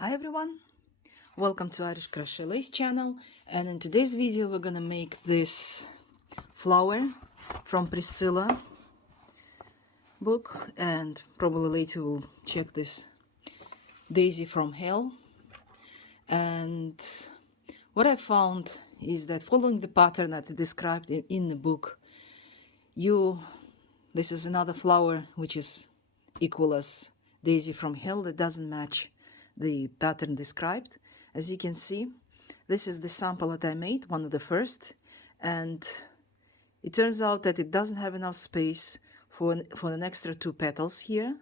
Hi everyone, welcome to Irish Crochet Lace channel, and in today's video we're gonna make this flower from Priscilla book, and probably later we'll check this daisy from hell. And what I found is that following the pattern that I described in the book, this is another flower which is equal as daisy from hell that doesn't match the pattern described. As you can see, this is the sample that I made, one of the first, and it turns out that it doesn't have enough space for an extra 2 petals here.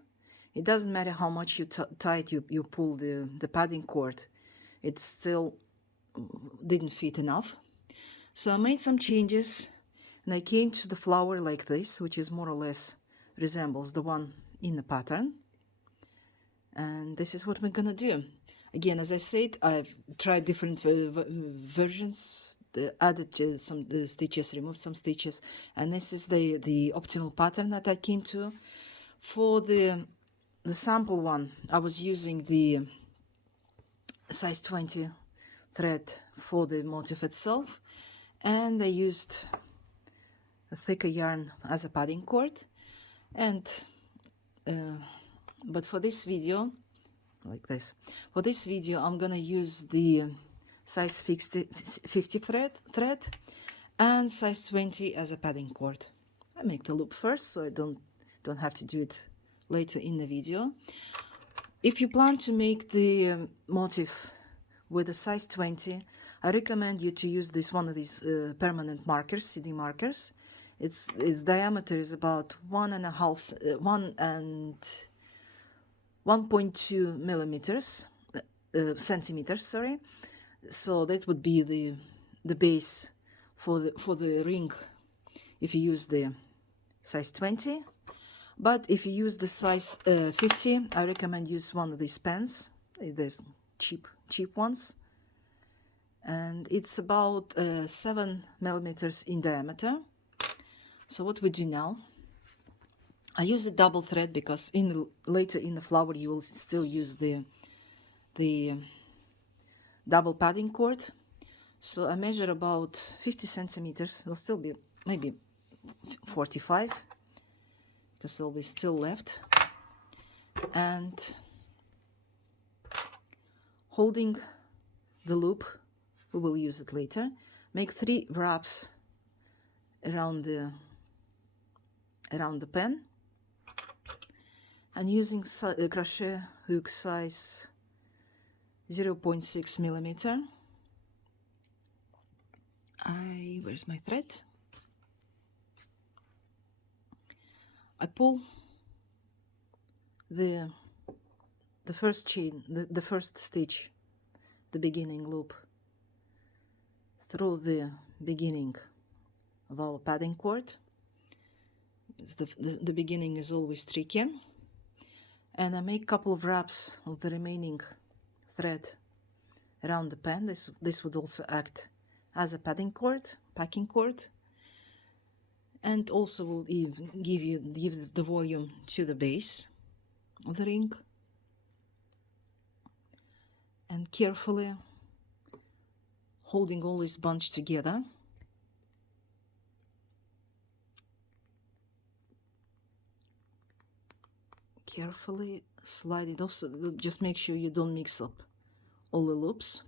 It doesn't matter how much you you pull the padding cord, it still didn't fit enough. So I made some changes and I came to the flower like this, which is more or less resembles the one in the pattern. And this is what we're gonna do. Again, as I said, I've tried different versions, added some stitches, removed some stitches, and this is the optimal pattern that I came to. For the sample one, I was using the size 20 thread for the motif itself, and I used a thicker yarn as a padding cord. And but for this video, like this, for this video I'm gonna use the size 50 thread and size 20 as a padding cord. I make the loop first so I don't have to do it later in the video. If you plan to make the motif with a size 20, I recommend you to use one of these permanent markers, CD markers. Its diameter is about 1.2 millimeters, centimeters, sorry. So that would be the base for the ring if you use the size 20. But if you use the size 50, I recommend use one of these pens. There's cheap ones, and it's about 7 millimeters in diameter. So what we do now, I use a double thread because later in the flower you will still use the double padding cord. So I measure about 50 centimeters. It'll still be maybe 45 because there'll be still left. And holding the loop, we will use it later, make 3 wraps around the pen, and using crochet hook size 0.6 millimeter. Where's my thread? I pull the first chain, the first stitch, the beginning loop, through the beginning of our padding cord. The beginning is always tricky, and I make a couple of wraps of the remaining thread around the pen. This would also act as a packing cord, and also will give the volume to the base of the ring. And carefully holding all this bunch together, carefully slide it off. So just make sure you don't mix up all the loops.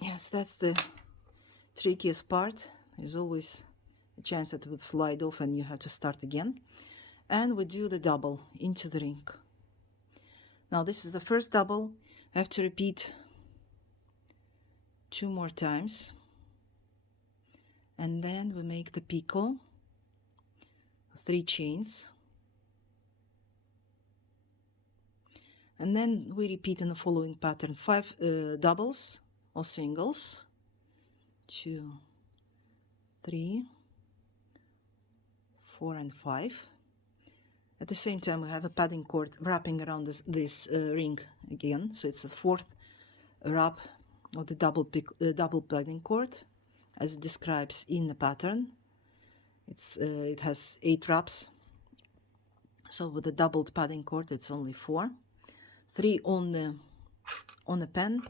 Yes, that's the trickiest part. There's always a chance that it would slide off and you have to start again. And we do the double into the ring. Now this is the first double. I have to repeat 2 more times, and then we make the picot, 3 chains, and then we repeat in the following pattern 5 doubles or singles, 2, 3, 4, and 5. At the same time, we have a padding cord wrapping around this ring again, so it's the 4th wrap of the double padding cord, as it describes in the pattern. It has 8 wraps, so with the doubled padding cord it's only 4. 3 on the pen,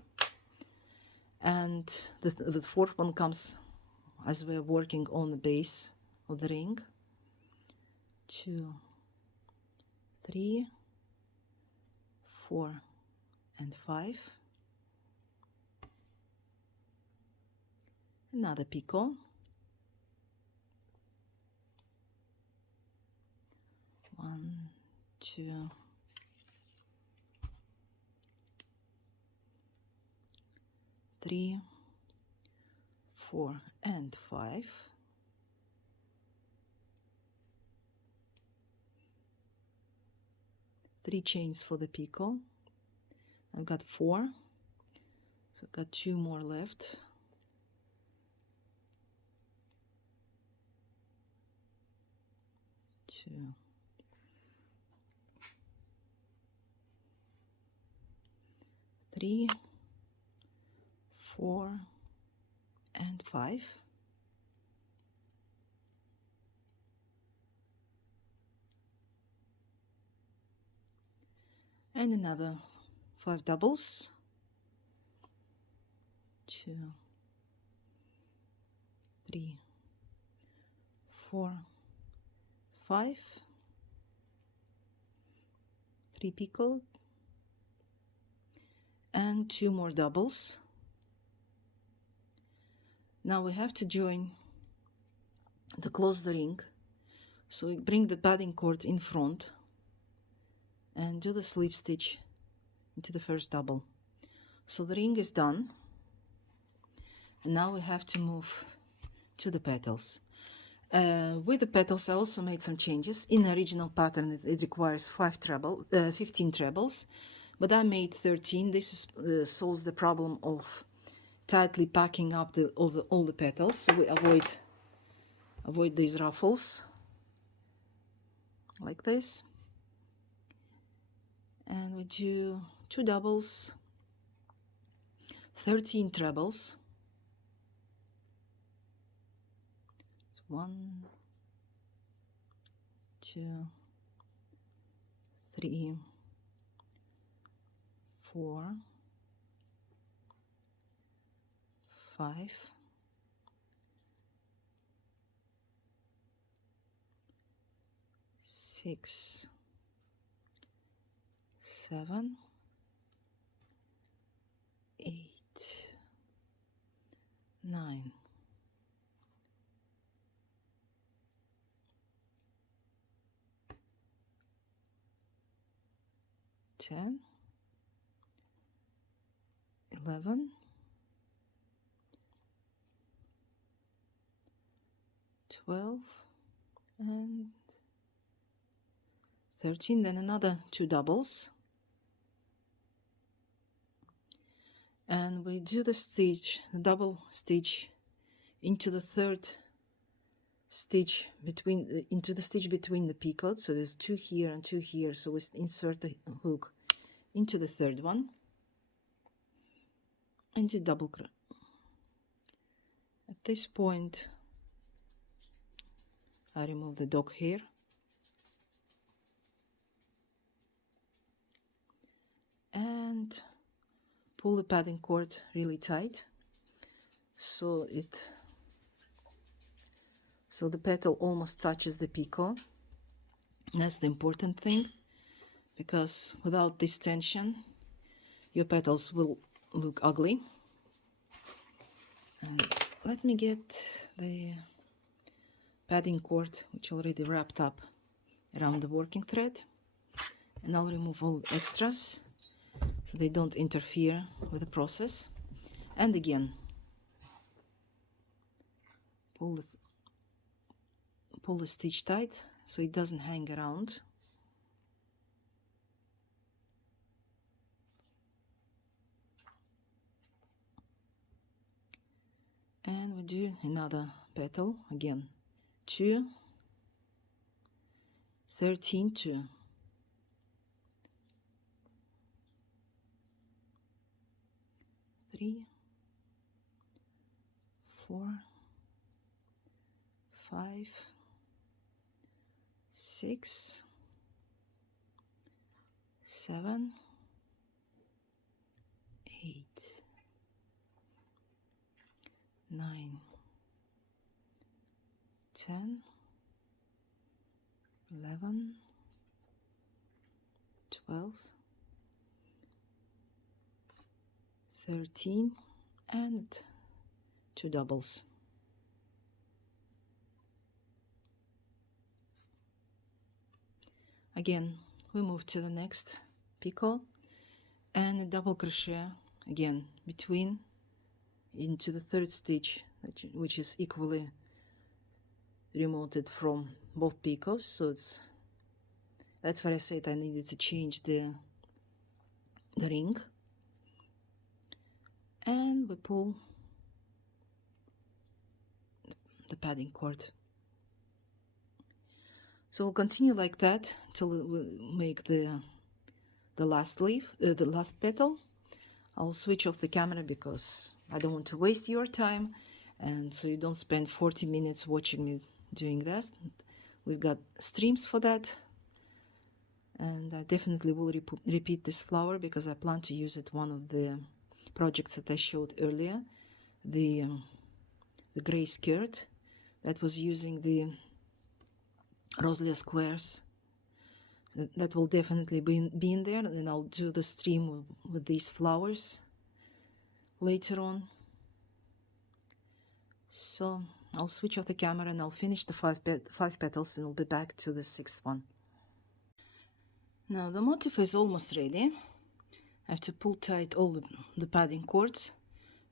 and the fourth one comes as we're working on the base of the ring. 2, 3, 4, and 5. Another picot. 1, 2, 3, 4, and 5. Three chains for the picot. I've got 4, so I've got 2 more left. 2, 3, 4, and 5. And another 5 doubles. 2, 3, 4, 5. 3 picot and 2 more doubles. Now we have to join to close the ring, so we bring the padding cord in front and do the slip stitch into the first double. So the ring is done, and now we have to move to the petals. With the petals I also made some changes. In the original pattern it requires 15 trebles, but I made 13. This solves the problem of tightly packing up all the petals, so we avoid these ruffles like this. And we do 2 doubles, 13 trebles. 1, 2, 3, 4, 5, 6, 7, 8, 9, 10, 11, 12, and 13. Then another 2 doubles, and we do the double stitch into the third stitch into the stitch between the picots. So there's 2 here and 2 here, so we insert the hook into the third one and do double crochet. At this point I remove the dog hair and pull the padding cord really tight, so the petal almost touches the picot. That's the important thing, because without this tension your petals will look ugly. And let me get the padding cord, which already wrapped up around the working thread, and I'll remove all the extras so they don't interfere with the process. And again, pull the stitch tight so it doesn't hang around. And we do another petal again. 2, 13, 2, 3, 4, 5, 6, 7, 8, 9, 10, 11, 12, 13, and 2 doubles. Again, we move to the next picot and a double crochet again between into the third stitch, which is equally remoted from both picots. So that's why I said I needed to change the ring, and we pull the padding cord. So we'll continue like that till we make the last leaf, the last petal. I'll switch off the camera because I don't want to waste your time, and so you don't spend 40 minutes watching me doing this. We've got streams for that, and I definitely will repeat this flower because I plan to use it one of the projects that I showed earlier, the gray skirt that was using the Rosalia squares. That will definitely be in there, and then I'll do the stream with these flowers later on. So I'll switch off the camera and I'll finish the five petals, and I'll be back to the 6th one. Now the motif is almost ready. I have to pull tight all the padding cords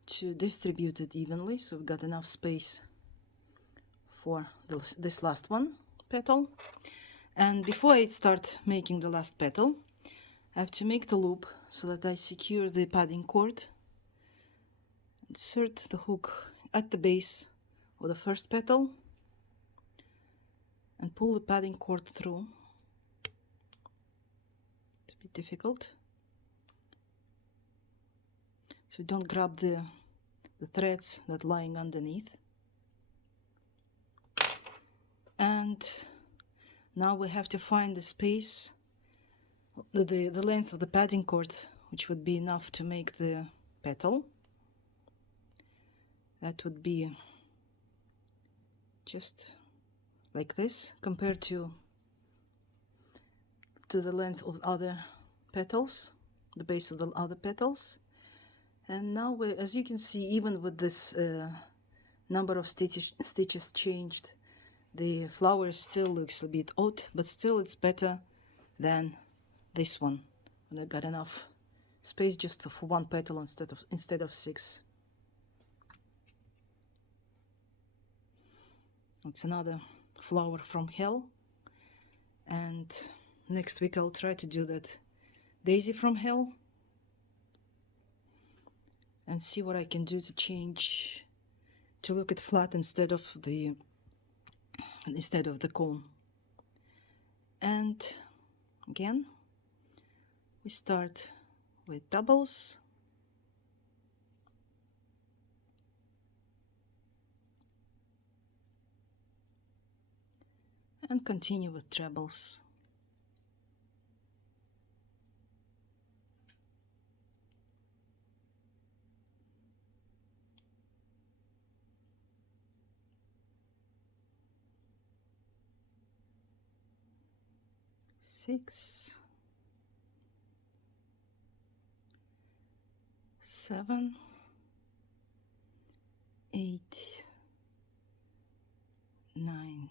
to distribute it evenly, so we've got enough space for this last one petal. And before I start making the last petal, I have to make the loop so that I secure the padding cord. Insert the hook at the base of the first petal and pull the padding cord through. It's a bit difficult. So don't grab the threads that are lying underneath. And now we have to find the space, the length of the padding cord, which would be enough to make the petal. That would be just like this compared to the length of other petals, the base of the other petals. And now, as you can see, even with this number of stitches changed, the flower still looks a bit odd, but still it's better than this one. And I got enough space just for one petal instead of 6. It's another flower from hell, and next week I'll try to do that daisy from hell and see what I can do to change, to look at flat instead of the cone. And again, we start with doubles, and continue with trebles. Six, 7, 8, 9,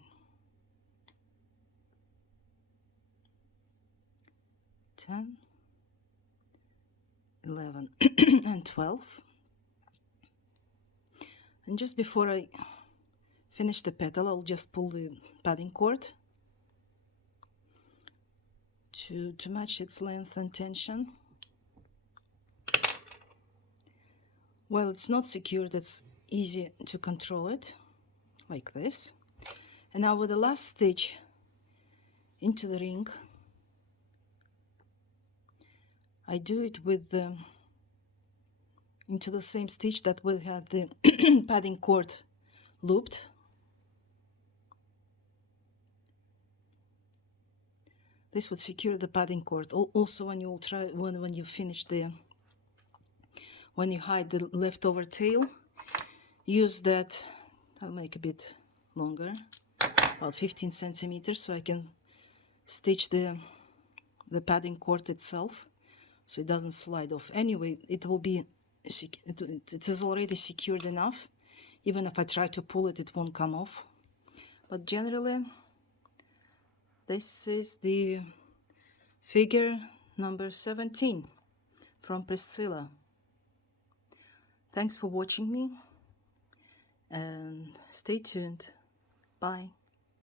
10, 11, and 12. And just before I finish the petal, I'll just pull the padding cord to match its length and tension. While it's not secured, it's easy to control it, like this. And now with the last stitch into the ring, I do it with the into the same stitch that will have the padding cord looped. This would secure the padding cord. Also, when you try, when you finish when you hide the leftover tail, use that. I'll make a bit longer, about 15 centimeters, so I can stitch the padding cord itself, so it doesn't slide off. Anyway, it will be it is already secured enough. Even if I try to pull it, it won't come off. But generally, this is the figure number 17 from Priscilla. Thanks for watching me, and stay tuned. Bye.